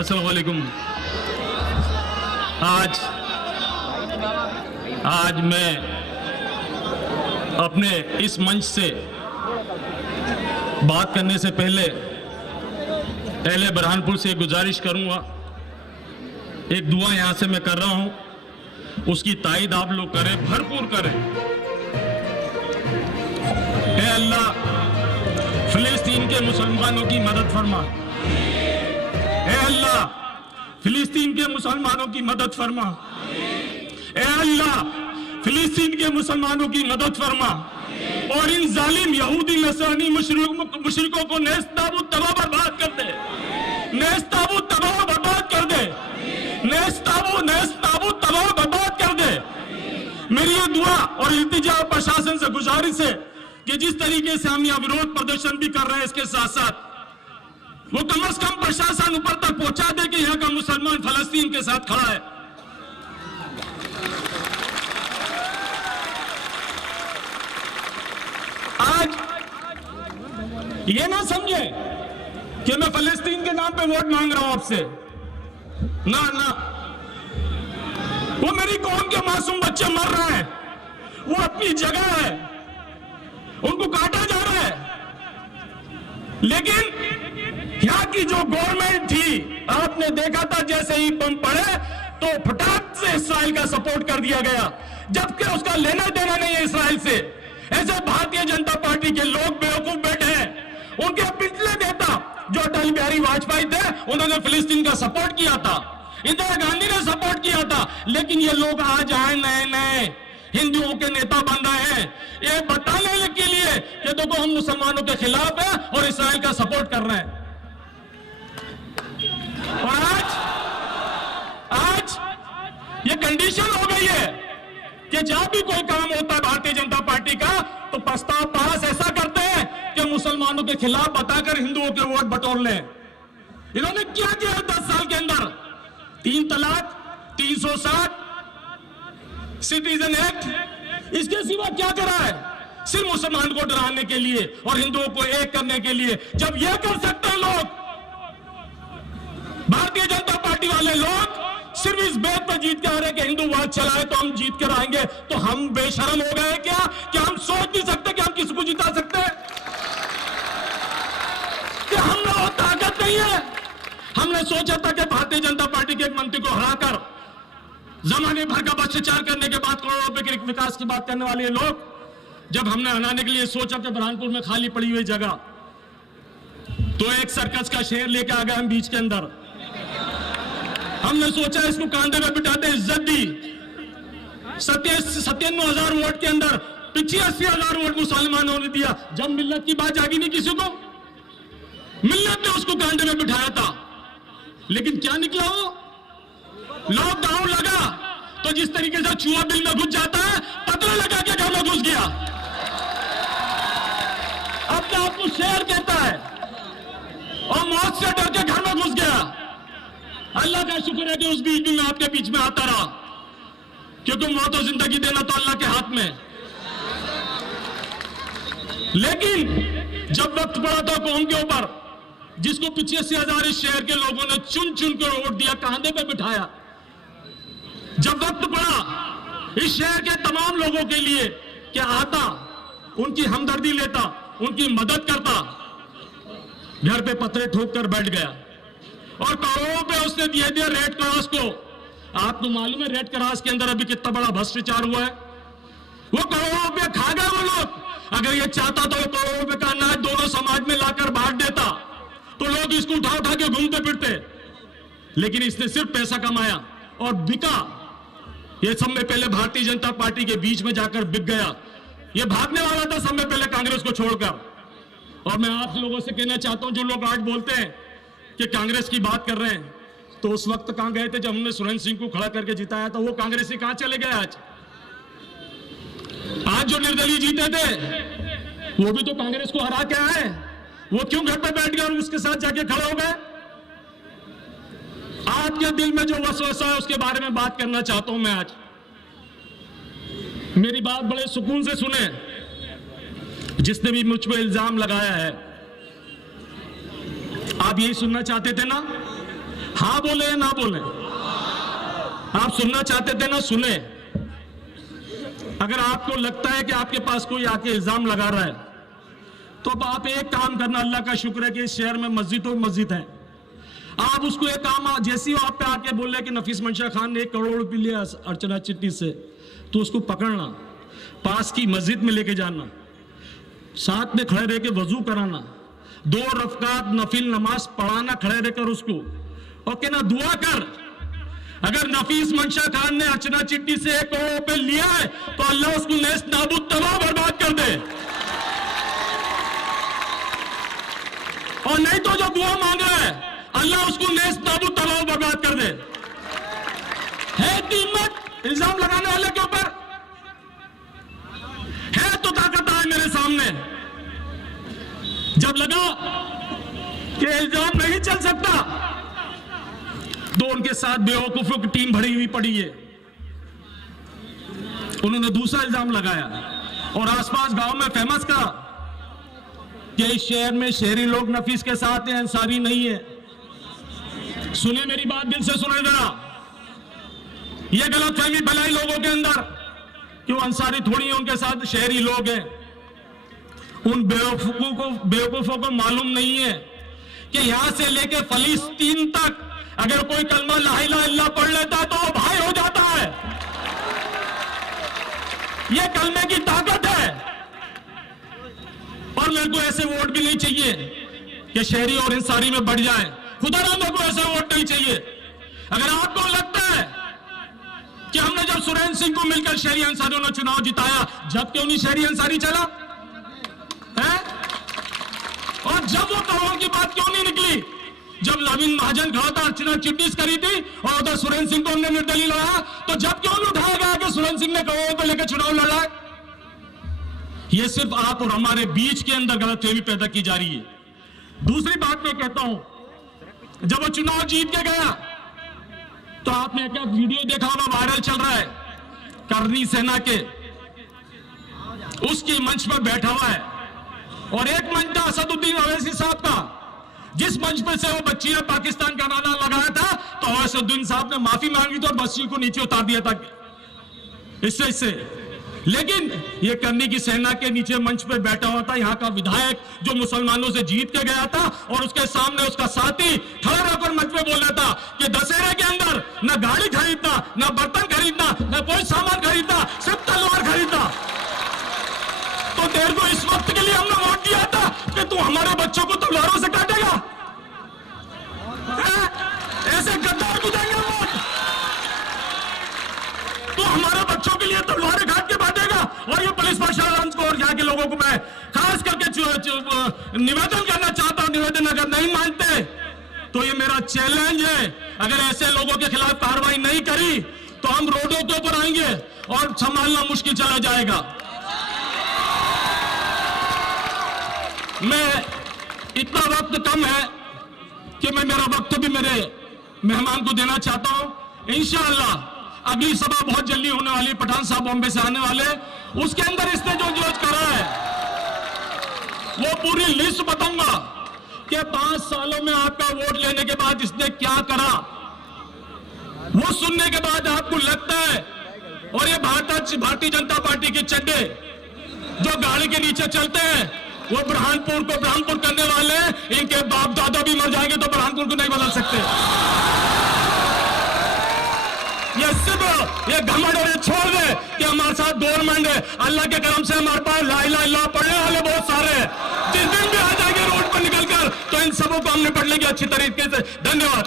अस्सलाम वालेकुम। आज मैं अपने इस मंच से बात करने से पहले अहले बुरहानपुर से गुजारिश करूंगा, एक दुआ यहां से मैं कर रहा हूं, उसकी तायद आप लोग करें, भरपूर करें। ऐ अल्लाह, फिलिस्तीन के मुसलमानों की मदद फरमा। ऐ अल्लाह, फिलिस्तीन के मुसलमानों की मदद फरमा। ऐ अल्लाह, फिलिस्तीन के मुसलमानों की मदद फरमा और इन जालिम यहूदी नसरानी मुशरिकों को नेस्तनाबूद तबाह बर्बाद कर दे, नेस्तनाबूद तबाह बर्बाद कर दे, नेस्तनाबूद तबाह बर्बाद कर दे। मेरी ये दुआ और इल्तिजा प्रशासन से गुजारिश है कि जिस तरीके से हम यहाँ विरोध प्रदर्शन भी कर रहे हैं, इसके साथ साथ वो कम से कम प्रशासन ऊपर तक पहुंचा दे कि यहाँ का मुसलमान फलस्तीन के साथ खड़ा है। आज ये ना समझे कि मैं फलस्तीन के नाम पे वोट मांग रहा हूं आपसे, ना ना, वो मेरी कौम के मासूम बच्चे मर रहे हैं, वो अपनी जगह है, उनको काटा जा रहा है। लेकिन यहाँ की जो गवर्नमेंट थी, आपने देखा था जैसे ही बम पड़े तो फटाक से इसराइल का सपोर्ट कर दिया गया, जबकि उसका लेना देना नहीं है इसराइल से। ऐसे भारतीय जनता पार्टी के लोग बेवकूफ बैठे हैं। उनके पिछले नेता जो अटल बिहारी वाजपेयी थे, उन्होंने फिलिस्तीन का सपोर्ट किया था, इंदिरा गांधी ने सपोर्ट किया था। लेकिन ये लोग आज आए नए नए हिंदुओं के नेता बन रहे हैं, ये बताने के लिए कि देखो हम मुसलमानों के खिलाफ हैं और इसराइल का सपोर्ट कर रहे हैं। और आज ये कंडीशन हो गई है कि जब भी कोई काम होता है भारतीय जनता पार्टी का, तो प्रस्ताव पास ऐसा करते हैं कि मुसलमानों के खिलाफ बताकर हिंदुओं के वोट बटोर लें। इन्होंने क्या किया 10 साल के अंदर? 3 तलाक, 360, सिटीजन एक्ट, इसके सिवा क्या करा है? सिर्फ मुसलमान को डराने के लिए और हिंदुओं को एक करने के लिए। जब यह कर सकते हैं लोग, भारतीय जनता पार्टी वाले लोग सिर्फ इस बात पर जीत के आ रहे हैं कि हिंदूवाद चलाए तो हम जीत कर आएंगे, तो हम बेशरम हो गए क्या कि हम सोच नहीं सकते कि हम किसी को जिता सकते हैं? कि हम में वो ताकत नहीं है? हमने सोचा था कि भारतीय जनता पार्टी के एक मंत्री को हराकर जमाने भर का भ्रष्टाचार करने के बाद करोड़ों रुपए के विकास की बात करने वाले लोग, जब हमने हराने के लिए सोचा कि बुरहानपुर में खाली पड़ी हुई जगह, तो एक सर्कस का शेर लेके आ गए हम बीच के अंदर। हमने सोचा इसको कांधे में बिठाते, इज्जत दी। 97,000 वोट के अंदर 85,000 वोट मुसलमानों ने दिया। जब मिल्लत की बात जागी नहीं किसी को, मिल्लत ने उसको कांधे में बिठाया था। लेकिन क्या निकला? वो लॉकडाउन लगा तो जिस तरीके से चूहा बिल में घुस जाता है, पतला लगा के घर में घुस गया। अपने आप को शेर कहता है और मौत से डर के घर में घुस गया। अल्लाह का शुक्र है कि उस बीच में मैं आपके बीच में आता रहा, क्योंकि मौत और जिंदगी देना तो अल्लाह के हाथ में। लेकिन जब वक्त पड़ा था कौम के ऊपर, जिसको 85,000 इस शहर के लोगों ने चुन चुन कर वोट दिया, कांधे पे बिठाया, जब वक्त पड़ा इस शहर के तमाम लोगों के लिए कि आता, उनकी हमदर्दी लेता, उनकी मदद करता, घर पे पत्थर ठोक कर बैठ गया और करोड़ों पे उसने दिए दिया रेड क्रॉस को। आपको मालूम है रेड क्रॉस के अंदर अभी कितना बड़ा भ्रष्टाचार हुआ है? वो करोड़ों रुपए खा गए वो लोग। अगर ये चाहता तो करोड़ों रुपए का अनाज दोनों समाज में लाकर बांट देता, तो लोग इसको उठा उठा के घूमते फिरते। लेकिन इसने सिर्फ पैसा कमाया और बिका। ये सब में पहले भारतीय जनता पार्टी के बीच में जाकर बिक गया। ये भागने वाला था सब में पहले कांग्रेस को छोड़कर। और मैं आप लोगों से कहना चाहता हूं, जो लोग आज बोलते हैं कि कांग्रेस की बात कर रहे हैं, तो उस वक्त कहां गए थे जब हमने सुरेंद्र सिंह को खड़ा करके जिताया था? वो कांग्रेसी कहां चले गए? आज जो निर्दलीय जीते थे वो भी तो कांग्रेस को हरा के आए। वो क्यों घर पे बैठ गए और उसके साथ जाके खड़े हो गए? आपके दिल में जो वसवसा है उसके बारे में बात करना चाहता हूं मैं आज। मेरी बात बड़े सुकून से सुने। जिसने भी मुझ पर इल्जाम लगाया है, आप यही सुनना चाहते थे ना? हाँ बोले या ना बोले? आप सुनना चाहते थे ना, सुने। अगर आपको लगता है कि आपके पास कोई आके इल्जाम लगा रहा है, तो अब आप एक काम करना, अल्लाह का शुक्र है कि इस शहर में मस्जिद है। आप उसको एक काम, जैसे ही आप पे आके बोले कि नफीस मंशा खान ने 1 करोड़ रुपए लिया अर्चना चिट्टी से, तो उसको पकड़ना, पास की मस्जिद में लेके जाना, साथ में खड़े रह के वजू कराना, 2 रकात नफिल नमाज पढ़ाना खड़े रहकर उसको, और कहना दुआ कर, अगर नफीस मंशा खान ने अर्चना चिट्टी से 1 करोड़ रुपए लिया है तो अल्लाह उसको नेस्त नाबूद तबाह बर्बाद कर दे, और नहीं तो जो दुआ मांग रहा है अल्लाह उसको नेस्त नाबूद तबाह बर्बाद कर दे। है हिम्मत इल्जाम लगाने वाले के ऊपर? है तो ताकत है मेरे सामने। जब लगा कि इल्जाम नहीं चल सकता, तो उनके साथ बेवकूफों की टीम भरी हुई पड़ी है। उन्होंने दूसरा इल्जाम लगाया और आसपास गांव में फेमस करा कि इस शहर में शहरी लोग नफीस के साथ हैं, अंसारी नहीं है। सुने मेरी बात, दिल से सुने जरा। यह गलतफहमी फैलाई लोगों के अंदर कि वो अंसारी थोड़ी है, उनके साथ शहरी लोग हैं। उन बेवकूफों को मालूम नहीं है कि यहां से लेकर फलस्तीन तक अगर कोई कलमा ला इलाहा इल्लल्लाह पढ़ लेता तो वो भाई हो जाता है। यह कलमे की ताकत है। और मेरे को ऐसे वोट भी नहीं चाहिए कि शहरी और इंसारी में बढ़ जाए। खुदा ना मेरे को ऐसे वोट नहीं चाहिए। अगर आपको लगता है कि हमने जब सुरेंद्र सिंह को मिलकर शहरी अंसारियों ने चुनाव जिताया, जब क्यों नहीं शहरी अंसारी चला है? और जब वो करोड़ की बात क्यों नहीं निकली? जब नवीन महाजन खड़ा था, अर्चना चिट्टी करी थी और उधर सुरेंद्र सिंह को हमने निर्दलीय लड़ा, तो जब क्यों नहीं उठाया गया कि सुरेंद्र सिंह ने करोड़ों को लेकर चुनाव लड़ा? ये सिर्फ आप और हमारे बीच के अंदर गलतफहमी पैदा की जा रही है। दूसरी बात मैं कहता हूं, जब वो चुनाव जीत के गया तो आपने क्या वीडियो देखा होगा, वायरल चल रहा है, करनी सेना के उसके मंच पर बैठा हुआ है, और एक मंच था असदुद्दीन अवैसी साहब का, जिस मंच पर से वो बच्ची ने पाकिस्तान का नारा लगाया था, तो असदुद्दीन साहब ने माफी मांगी थी और बच्ची को नीचे उतार दिया था इससे। लेकिन ये करनी की सेना के नीचे मंच पे बैठा हुआ था यहाँ का विधायक, जो मुसलमानों से जीत के गया था, और उसके सामने उसका साथी खड़ा रहकर मंच पे बोल रहा था कि दशहरे के अंदर न गाड़ी खरीदना, न बर्तन खरीदना, न कोई सामान खरीदना, सिर्फ तलवार खरीदना। तो तेरे को इस वक्त के लिए हमने वोट दिया था कि तू हमारे बच्चों को तलवारों से काटेगा? ऐसे गद्दार को देंगे वोट? तो हमारे बच्चों के लिए तलवारें काट के बांटेगा? और ये पुलिस प्रशासन को और यहाँ के लोगों को मैं खास करके निवेदन करना चाहता हूं, निवेदन अगर नहीं मानते तो ये मेरा चैलेंज है, अगर ऐसे लोगों के खिलाफ कार्रवाई नहीं करी तो हम रोडों के ऊपर आएंगे और संभालना मुश्किल चला जाएगा। मैं इतना वक्त कम है कि मैं मेरा वक्त भी मेरे मेहमान को देना चाहता हूं। इंशाअल्लाह अगली सभा बहुत जल्दी होने वाली, पठान साहब बॉम्बे से आने वाले, उसके अंदर इसने जो करा है वो पूरी लिस्ट बताऊंगा कि 5 सालों में आपका वोट लेने के बाद इसने क्या करा। वो सुनने के बाद आपको लगता है, और ये भारतीय जनता पार्टी के चड्डे जो गाड़ी के नीचे चलते हैं, वो बुरहानपुर को ब्रह्मपुर करने वाले, इनके बाप दादा भी मर जाएंगे तो बुरहानपुर को नहीं बदल सकते। ये सिर्फ ये घमंड और छोड़ दे कि हमारे साथ गवर्नमेंट है। अल्लाह के करम से हमारे पास ला इलाहा इल्लल्लाह पढ़ने वाले बहुत सारे हैं। जिस दिन भी आ जाएंगे रोड पर निकलकर, तो इन सबों को हम निपट लेंगे अच्छी तरीके से। धन्यवाद।